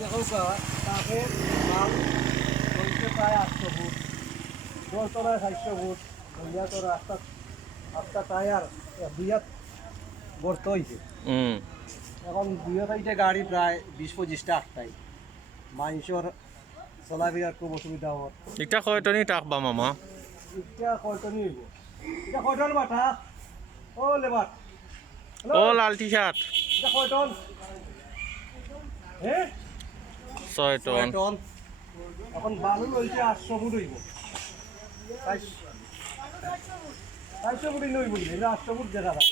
দেখো তাকে মাল বলতে প্রায় 800 ফুট 400 ফুট বলিয়া তো রাস্তা টায়ার দুইয়াত গর্ত হয়েছে। এখন দুইটা গাড়ি প্রায় 20-25টা আটটাই মানুষের চলাফেরার খুব অসুবিধা হওয়ার। এটা কয়টনি টাকবা মামা? এটা কয়টনি হইব? এটা কয়টন বাটা? ও লেবার ও লাল টি শার্ট এটা কয়টন? হ্যাঁ 6 টন। এখন বালু হইছে 800 ফুট হইব। 400 ফুট হইব বলি, এটা 800 ফুট দেখা যায়।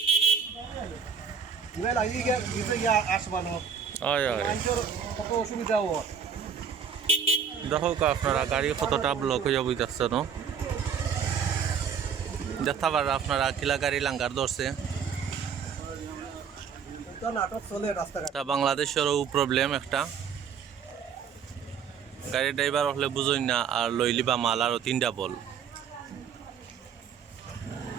ইবা লাগি গিয়ে আসবানো হয় হয় মানুষের কত অসুবিধা হওয়ার। দেখো আপনারা গাড়ি কতটা ব্লক হয়ে বইতেছে ন দেখতে পারা আপনারা কিলা গাড়ি লাঙ্গার ধরছে। নাটক চলে রাস্তাঘাট। তা বাংলাদেশেরও প্রবলেম একটা, গাড়ি ড্রাইভার হলে বুঝই না আর লইলিবা মাল আরও 3টা বল।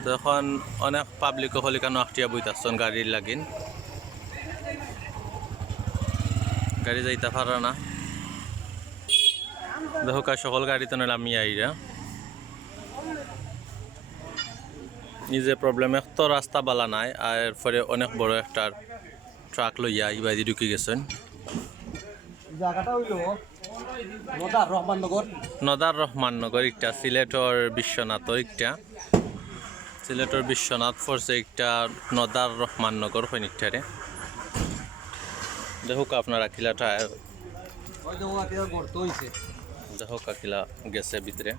তো এখন অনেক পাবলিক হলে কেন আখটিয়া বইতাছন গাড়ির লাগিন, গাড়ি যাইতে পারা না। দেখো সকল গাড়ি তো নামি আইরা নিজে প্রবলেম এক তো রাস্তা বালা নাই, আর এরপরে অনেক বড় একটা ট্রাক লইয়া ইবাদি ঢুকে গেছেন। জায়গাটা হইল নদার রহমাননগর একটা, সিলেটর বিশ্বনাথর একটা, সিলেটর বিশ্বনাথ ফোর্সে একটা, নদার রহমাননগর ফৈনিকটারে। দেখো আপনারা কিলাটা দেখো কিলা গেছে ভিতরে,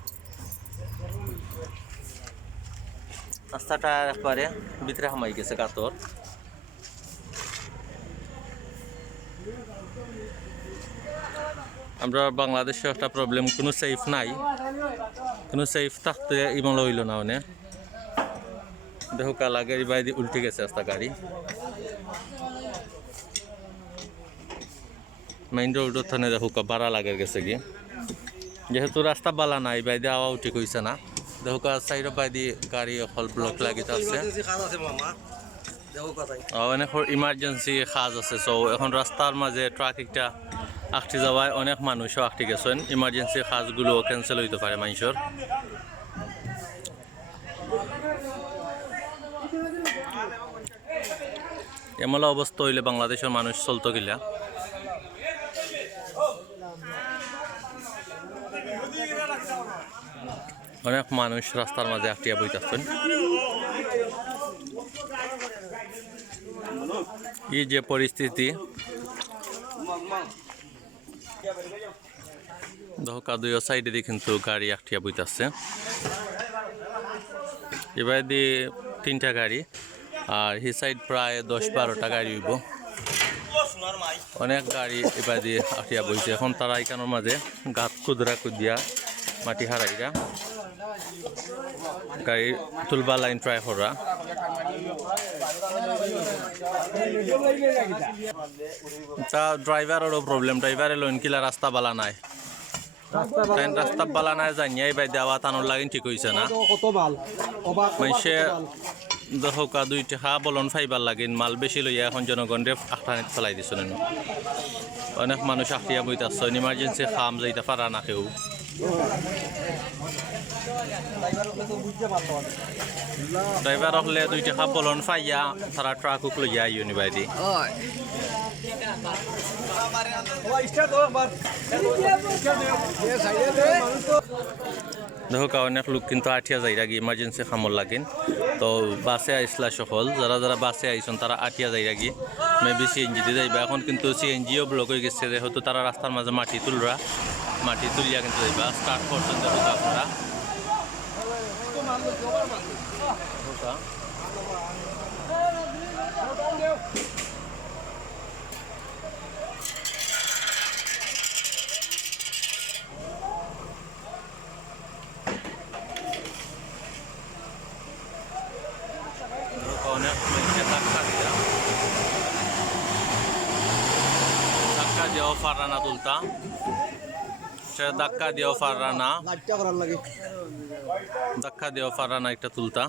রাস্তাটা একবারে ভিতরে হামাই গেছে গাতর। আমরা বাংলাদেশে একটা প্রবলেম, কোনো সেফ নাই, কোনো সেফ থাকতে ইমল হইল না। অনেক দেখো কালা গাড়ি বাইরে উল্টে গেছে রাস্তা গাড়ি মেইন রোড থানে। দেখো বাড়া লাগে গেছে কি, যেহেতু রাস্তা বালা নাই বাইরে আওয়া উঠে কইছে না। দেখো সাইড বাইদি গাড়ি অকল ব্লক লাগিতে আছে, অনেক ইমার্জেন্সি কাজ আছে। সো এখন রাস্তার মাঝে ট্রাক একটা আঁকটি যাওয়ায় অনেক মানুষও আঁকটি গেছেন। ইমার্জেন্সি কাজগুলো ক্যান্সেল হইতে পারে মানুষের। এমন অবস্থা হইলে বাংলাদেশের মানুষ চলতো গিলা। অনেক মানুষ রাস্তার মাঝে আঁকটিয়া বইতেছেন। এই যে পরিস্থিতি, ধোকা দুই সাইডে দিয়ে কিন্তু গাড়ি আঁকটিয়া বইতেছে। এবার দিয়ে 3টা গাড়ি, আর এই সাইড প্রায় 10-12টা গাড়ি হইব। অনেক গাড়ি এবার দিয়ে আঁকিয়া বইছে। এখন তারা এখানোর মাঝে গাত কুদরা কুদিয়া মাটি হারাইরা গাড়ি তুলবা লাইন ট্রাই করা। তা ড্রাইভারেরও প্রবলেম, ড্রাইভারে লোন কিলা রাস্তা বালা নাই, রাস্তা বালা নাই জানিয়াই বাই দেওয়া তানোর লাগিন ঠিক হয়েছে না। মানুষে দেখো 2 টাকা বলন ফাইবার লাগিন মাল বেশি লইয়া এখন জনগণরে আখটানিত ফেলাই দিছিল। অনেক মানুষ আখটিয়া বইতাছ, ইমার্জেন্সি খাম যাইতে পারা না কেউ। ড্রাইভার হলে 2 টাকা বলন ফাইয়া তারা ট্রাকুক লইয়া আইনি বাইরে। দেখো অনেক লোক কিন্তু আঠিয়া যাই রাগি ইমার্জেন্সি খামর লাগিন। তো বাসে আইসলা সকল, যারা যারা বাসে আইসন তারা আঠিয়া যাই রাগি মেবি সিএনজিতে যাইবা। এখন কিন্তু সিএনজিও ব্লক হয়ে গেছে, যেহেতু তারা রাস্তার মাঝে মাটি তুলিয়া কিন্তু যাইবা স্টার্ট করছেন। দেখো আপনারা অনেক ধাক্কা দিয়েও পারা তুলতা, সে ধাক্কা দিয়েও পারা না, ধাক্কা দিয়েও পারা না একটা তুলতা।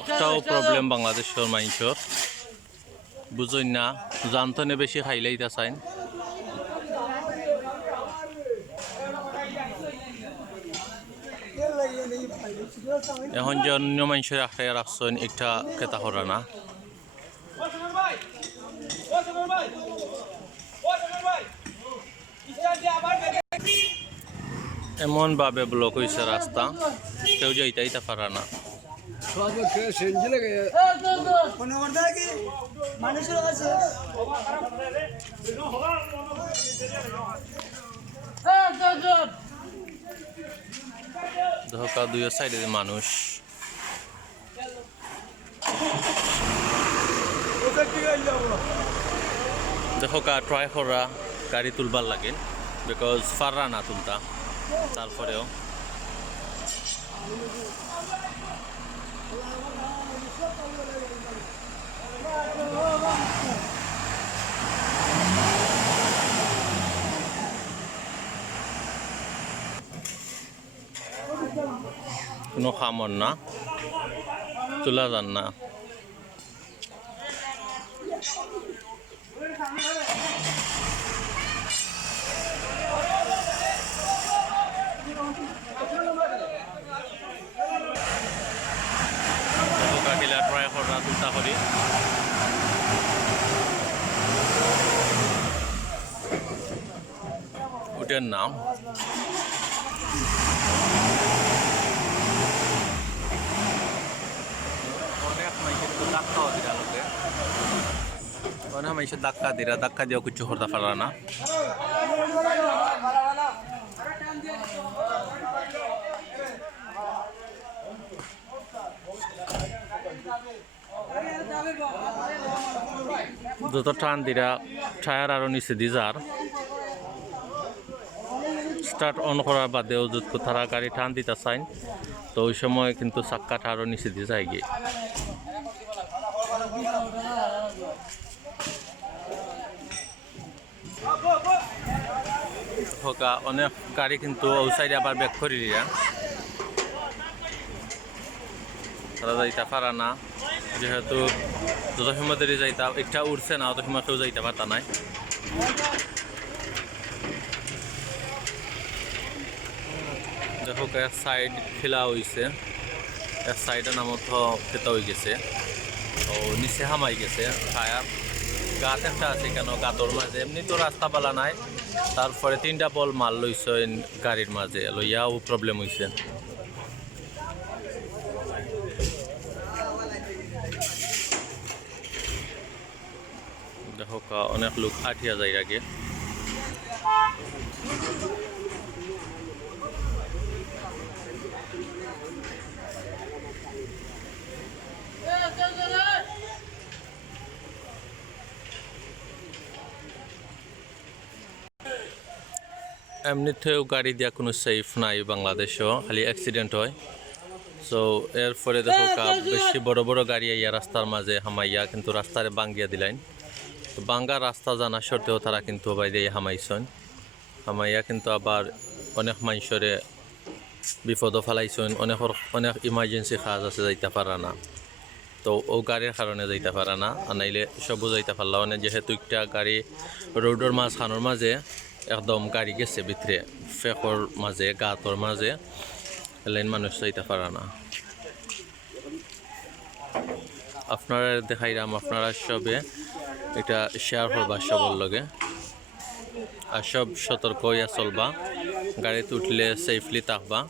একটাও প্রবলেম বাংলাদেশের মানুষের বুঝই না, জানতনে বেশি খাইলেই তা চাইন। এখন যে অন্য মানুষের আখাইয়া রাখছেন একটা কেতা করা না। এমন ভাবে ব্লক হয়েছে রাস্তা, কেউ যাইতেই তা পারা না। দেখো দুই সাইডে মানুষ, দেখো ট্রাই করা গাড়ি তুলবার লাগে, বিকজ পারা না তুলতা। তারপরেও কোনো খামর না, তোলা যান না। কাটিলা ট্রাই করা তুলতা করি, উঠেন নাম ধাক্কা দিরা, ধাক্কা দিয়েও কিছু করতে পারা না। যত টান দিরা টায়ার আরো নিচে দি যার, স্টার্ট অন করার বাদেও যদি তারা গাড়ি টান দিতে চাইন তো ওই সময় কিন্তু চাক্কাটা আরো নিচে দিয়ে যায় গিয়ে। অনেক গাড়ি কিন্তু ওই সাইডে আবার ব্যাক করি দিয়া, তারা যাইতে পারা না, যেহেতু যত সময় ধরে যাইতা একটা উঠছে না অত সময় কেউ যাইতে পারতা নাই। দেখো এক সাইড খেলা হয়েছে, এক সাইডের নামত খেতা হয়ে গেছে, ও নিচে হামাই গেছে টায়ার। গাছ একটা আছে কেন গাতর মাঝে, এমনি তো রাস্তা পালা নাই, তারপরে 3টা বল মাল লইছে গাড়ির মাঝে, লইয়াও প্রবলেম হয়েছে। দেখো অনেক লোক আঠিয়া যায় আগে। এমনিতেও গাড়ি দিয়া কোনো সেফ নাই বাংলাদেশেও, খালি অ্যাক্সিডেন্ট হয়। সো এরপরে দেখো বেশি বড় বড় গাড়ি আইয়া রাস্তার মাঝে হামাইয়া কিন্তু রাস্তারে বাঙ্গিয়া দিলেন। তো বাঙ্গা রাস্তা জানা সত্ত্বেও তারা কিন্তু বাই দিয়ে হামাইছেন, হামাইয়া কিন্তু আবার অনেক মানুষরে বিপদও ফেলাইছেন, অনেক ইমার্জেন্সি কাজ আছে যাইতে পারা না, তো ও গাড়ির কারণে যাইতে পারা না। আর নাইলে সবও যাইতে পারলা মানে, যেহেতু একটা গাড়ি রোডের মাঝখানোর মাঝে একদম গাড়ি গেছে ভিতরে ফেকর মাঝে গাতর মাঝে, লাইন মানুষ যাইতে পারা না। আপনারা দেখাইলাম, আপনারা সবে এটা শেয়ার করবা সবার লগে, আর সব সতর্ক হইয়া চলবা, গাড়িতে উঠলে সেফলি থাকবা।